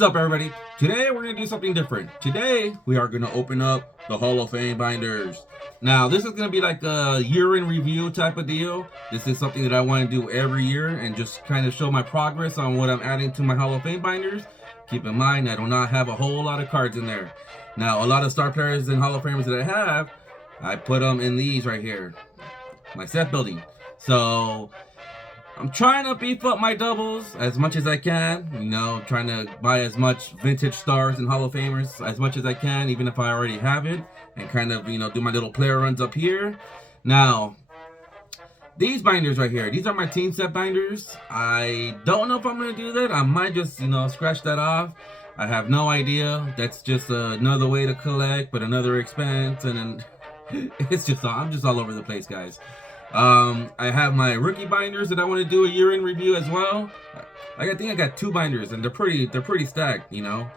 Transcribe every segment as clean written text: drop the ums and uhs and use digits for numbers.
What's up, everybody? Today we're going to do something different. Today we are going to open up the Hall of Fame binders. Now this is going to be like a year in review type of deal. This is something that I want to do every year and just kind of show my progress on what I'm adding to my Hall of Fame binders. Keep in mind I do not have a whole lot of cards in there. Now a lot of star players and Hall of Famers that I have, I put them in these right here, my set building. So I'm trying to beef up my doubles as much as I can, you know, trying to buy as much vintage stars and Hall of Famers as much as I can, even if I already have it, and kind of, you know, do my little player runs up here. Now, these binders right here, these are my team set binders. I don't know if I'm going to do that. I might just, you know, scratch that off. I have no idea. That's just another way to collect, but another expense, and then it's just, I'm just all over the place, guys. I have my rookie binders that I want to do a year in review as well. I think I got two binders and they're pretty stacked, you know.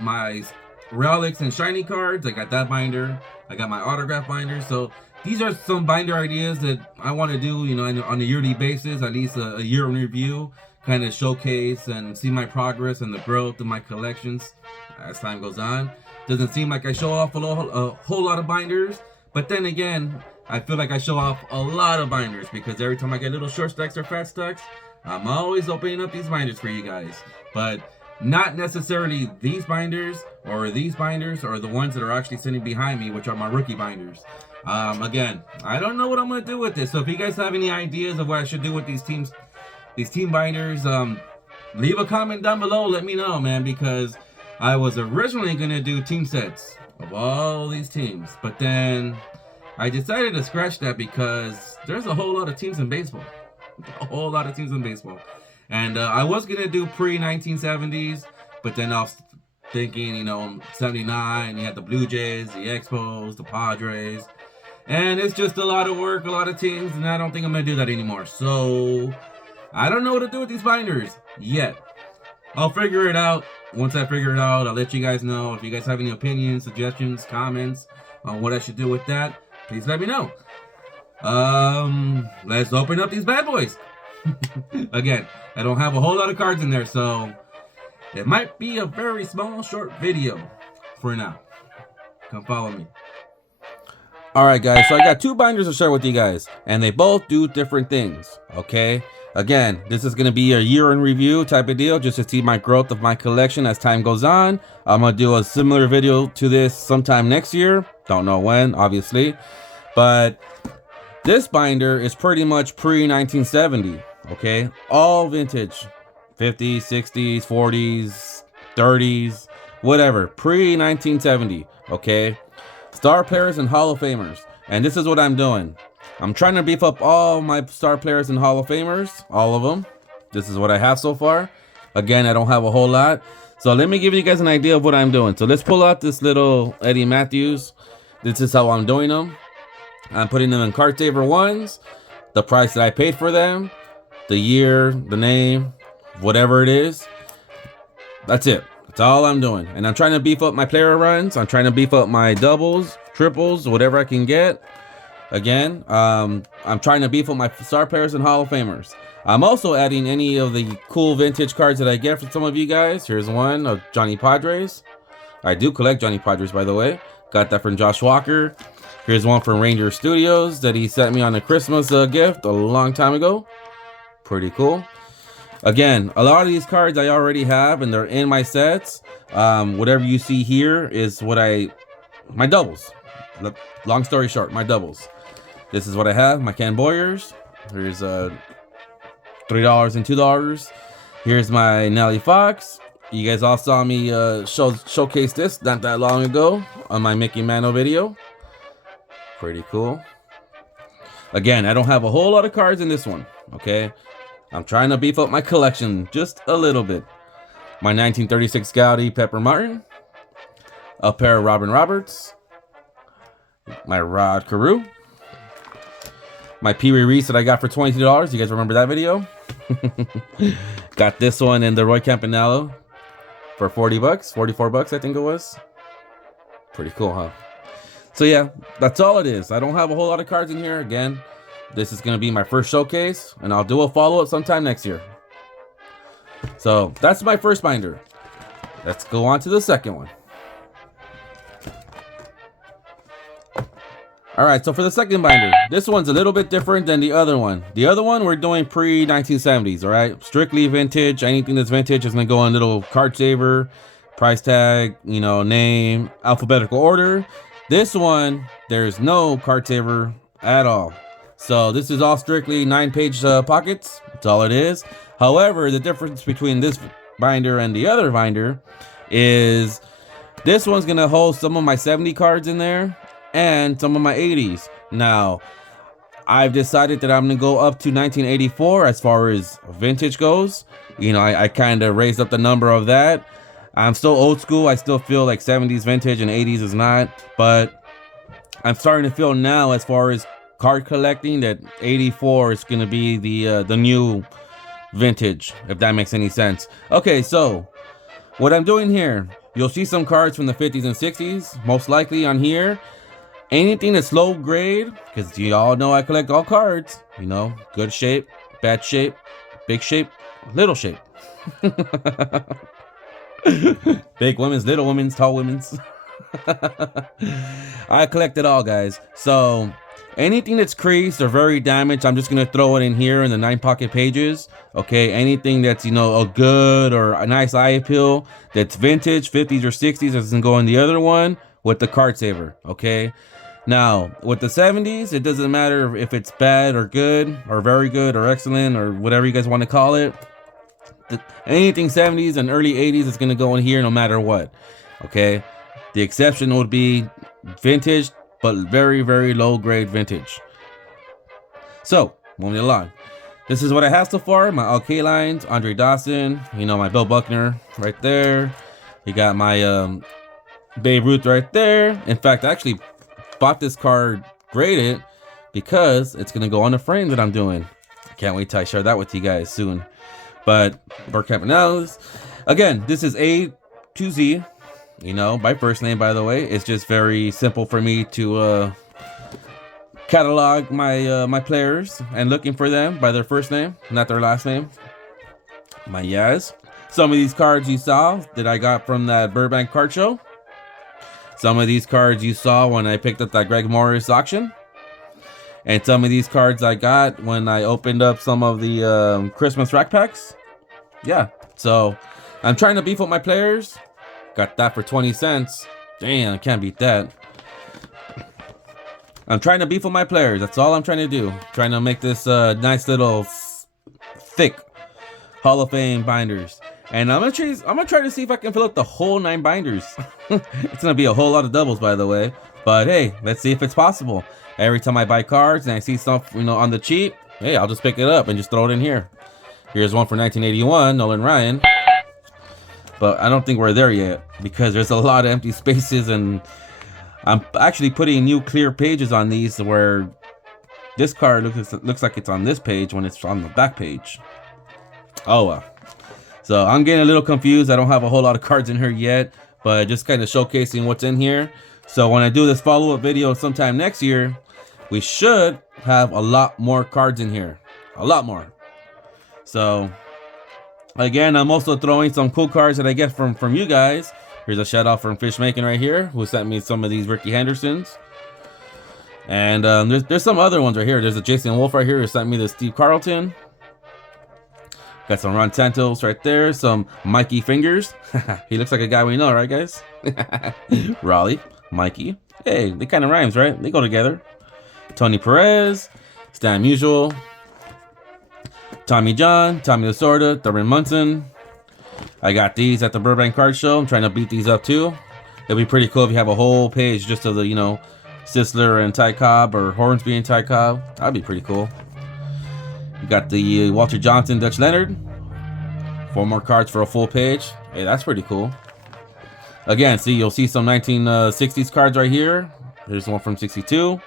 My relics and shiny cards, I got that binder. I got my autograph binder. So these are some binder ideas that I want to do, you know, on a yearly basis, at least a year in review, kind of showcase and see my progress and the growth of my collections as time goes on. Doesn't seem like I show off a whole lot of binders, but then again, I feel like I show off a lot of binders because every time I get little short stacks or fat stacks, I'm always opening up these binders for you guys. But not necessarily these binders or the ones that are actually sitting behind me, which are my rookie binders. Again, I don't know what I'm going to do with this. So if you guys have any ideas of what I should do with these team binders, leave a comment down below. Let me know, man, because I was originally going to do team sets of all these teams, but then I decided to scratch that because there's a whole lot of teams in baseball. A whole lot of teams in baseball. And I was going to do pre-1970s, but then I was thinking, you know, 79, you had the Blue Jays, the Expos, the Padres. And it's just a lot of work, a lot of teams, and I don't think I'm going to do that anymore. So I don't know what to do with these binders yet. I'll figure it out. Once I figure it out, I'll let you guys know. If you guys have any opinions, suggestions, comments on what I should do with that, please let me know. Let's open up these bad boys. Again, I don't have a whole lot of cards in there, so it might be a very small, short video for now. Come follow me. Alright guys, so I got two binders to share with you guys, and they both do different things, okay? Again, this is going to be a year in review type of deal, just to see my growth of my collection as time goes on. I'm going to do a similar video to this sometime next year. Don't know when, obviously. But this binder is pretty much pre-1970, okay? All vintage. 50s, 60s, 40s, 30s, whatever. Pre-1970, okay? Star players and Hall of Famers. And this is what I'm doing. I'm trying to beef up all my star players and Hall of Famers, all of them. This is what I have so far. Again, I don't have a whole lot. So let me give you guys an idea of what I'm doing. So let's pull out this little Eddie Matthews. This is how I'm doing them. I'm putting them in card saver ones, the price that I paid for them, the year, the name, whatever it is. That's it. That's all I'm doing. And I'm trying to beef up my player runs. I'm trying to beef up my doubles, triples, whatever I can get. Again, I'm trying to beef up my star players and Hall of Famers. I'm also adding any of the cool vintage cards that I get from some of you guys. Here's one of Johnny Padres. I do collect Johnny Padres, by the way. Got that from Josh Walker. Here's one from Ranger Studios that he sent me on a Christmas gift a long time ago. Pretty cool. Again, a lot of these cards I already have and they're in my sets. Whatever you see here is my doubles. Long story short, my doubles. This is what I have, my Ken Boyers. Here's $3 and $2. Here's my Nelly Fox. You guys all saw me showcase this not that long ago on my Mickey Mantle video. Pretty cool. Again, I don't have a whole lot of cards in this one, okay? I'm trying to beef up my collection just a little bit. My 1936 Goudey Pepper Martin. A pair of Robin Roberts. My Rod Carew. My Pee Wee Reese that I got for $22. You guys remember that video? Got this one in the Roy Campanello for 40 bucks, 44 bucks I think it was. Pretty cool, huh? So yeah, that's all it is. I don't have a whole lot of cards in here. Again, this is going to be my first showcase, and I'll do a follow-up sometime next year. So that's my first binder. let's go on to the second one. Alright, so for the second binder, this one's a little bit different than the other one. The other one, we're doing pre-1970s, alright? Strictly vintage. Anything that's vintage is going to go in little card saver, price tag, you know, name, alphabetical order. This one, there's no card saver at all. So this is all strictly 9-page pockets. That's all it is. However, the difference between this binder and the other binder is this one's going to hold some of my 70 cards in there and some of my 80s. Now, I've decided that I'm going to go up to 1984 as far as vintage goes. You know, I kind of raised up the number of that. I'm still old school. I still feel like 70s vintage and 80s is not. But I'm starting to feel now, as far as card collecting, that 84 is going to be the new vintage, if that makes any sense. Okay, so what I'm doing here, you'll see some cards from the 50s and 60s, most likely on here. Anything that's low grade, because you all know I collect all cards, you know, good shape, bad shape, big shape, little shape. Big women's, little women's, tall women's. I collect it all, guys. So anything that's creased or very damaged, I'm just gonna throw it in here in the 9-pocket pages. Okay, anything that's, you know, a good or a nice eye appeal that's vintage, 50s or 60s, is gonna go in the other one with the card saver. Okay, now with the 70s, it doesn't matter if it's bad or good or very good or excellent or whatever you guys want to call it. Anything 70s and early 80s is gonna go in here no matter what. Okay, the exception would be vintage, but very, very low grade vintage. So, moving along. This is what I have so far. My OK lines, Andre Dawson, you know, my Bill Buckner right there. You got my Babe Ruth right there. In fact, I actually bought this card graded because it's going to go on the frame that I'm doing. I can't wait till I share that with you guys soon. But, Burt Campanellis. Again, this is A to Z. You know, my first name, by the way. It's just very simple for me to catalog my my players and looking for them by their first name, not their last name. My Yaz. Some of these cards you saw that I got from that Burbank card show. Some of these cards you saw when I picked up that Greg Morris auction. And some of these cards I got when I opened up some of the Christmas rack packs. Yeah, so I'm trying to beef up my players. Got that for 20 cents. Damn, I can't beat that. I'm trying to beef with my players. That's all I'm trying to do. Trying to make this nice little thick Hall of Fame binders. And I'm gonna try to see if I can fill up the whole 9 binders. It's gonna be a whole lot of doubles, by the way. But hey, let's see if it's possible. Every time I buy cards and I see stuff, you know, on the cheap, hey, I'll just pick it up and just throw it in here. Here's one for 1981, Nolan Ryan. But I don't think we're there yet because there's a lot of empty spaces, and I'm actually putting new clear pages on these where this card looks like it's on this page when it's on the back page. Oh well. So I'm getting a little confused. I don't have a whole lot of cards in here yet, but just kind of showcasing what's in here. So when I do this follow-up video sometime next year, we should have a lot more cards in here. A lot more. So again, I'm also throwing some cool cards that I get from you guys. Here's a shout out from Fish Making right here, who sent me some of these Ricky Hendersons. And there's some other ones right here. There's a Jason Wolf right here who sent me the Steve Carlton. Got some Ron Santos right there. Some Mikey Fingers. He looks like a guy we know, right, guys? Raleigh, Mikey. Hey, they kind of rhymes, right? They go together. Tony Perez, Stan Musial, Tommy John, Tommy Lasorda, Thurman Munson. I got these at the Burbank Card Show. I'm trying to beat these up too. It'd be pretty cool if you have a whole page just of the, you know, Sisler and Ty Cobb, or Hornsby and Ty Cobb. That'd be pretty cool. You got the Walter Johnson, Dutch Leonard. 4 more cards for a full page. Hey, that's pretty cool. Again, see, you'll see some 1960s cards right here. Here's one from 62.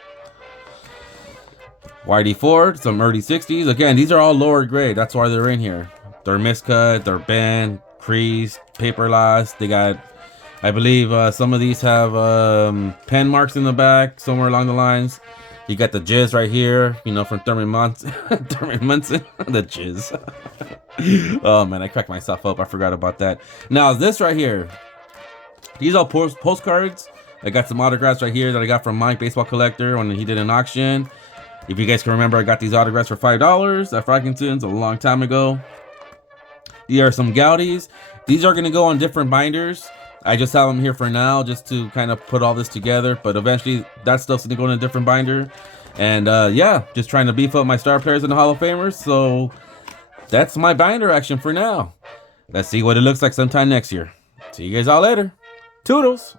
YD Ford, some early 60s. Again, these are all lower grade. That's why they're in here. They're miscut, they're bent, creased, paper lost. They got, I believe, some of these have pen marks in the back, somewhere along the lines. You got the jizz right here, you know, from Thurman Munson. Thurman Munson, the jizz. Oh man, I cracked myself up. I forgot about that. Now this right here, these are postcards. I got some autographs right here that I got from Mike Baseball Collector when he did an auction. If you guys can remember, I got these autographs for $5 at Frankenson's a long time ago. Here are some Goudies. These are going to go on different binders. I just have them here for now just to kind of put all this together. But eventually, that stuff's going to go in a different binder. And yeah, just trying to beef up my star players and the Hall of Famers. So that's my binder action for now. Let's see what it looks like sometime next year. See you guys all later. Toodles!